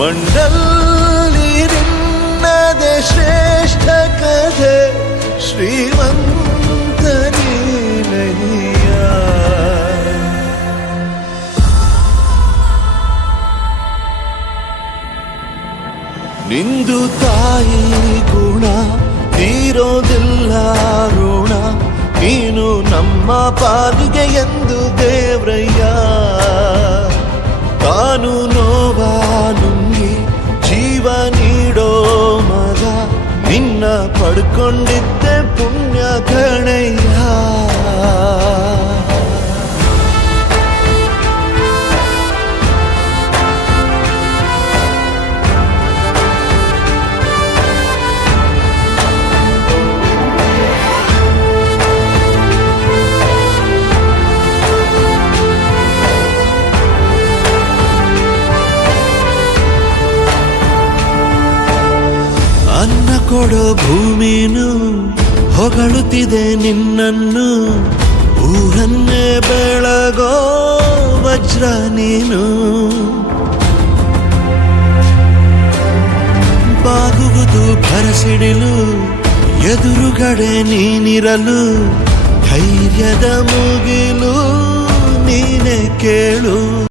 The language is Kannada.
ಮಂಡಲ್ಲಿ ನಿನ್ನದೆ ಶ್ರೇಷ್ಠ ಕಥೆ ಶ್ರೀಮಂತ ನೀನಯ್ಯ. ನಿಂದು ತಾಯಿ ಗುಣ ತೀರೋದಿಲ್ಲ ಋಣ, ನೀನು ನಮ್ಮ ಪಾಲಿಗೆ ಎಂದು ದೇವ್ರಯ್ಯ. ತಾನು ನೋವಾ ನುಂಗಿ ಜೀವ ನೀಡೋ ಮಗ, ನಿನ್ನ ಪಡ್ಕೊಂಡಿದ್ದೆ ಪುಣ್ಯ ಕಣಯ್ಯ. ಅನ್ನ ಕೊಡೋ ಭೂಮಿನು ಹೊಗಳುತ್ತಿದೆ ನಿನ್ನನ್ನು, ಊರನ್ನೇ ಬೆಳಗೋ ವಜ್ರ ನೀನು. ಬಾಗುವುದು ಭರಸಿಡಿಲು ಎದುರುಗಡೆ ನೀನಿರಲು, ಧೈರ್ಯದ ಮುಗಿಲು ನೀನೇ ಕೇಳು.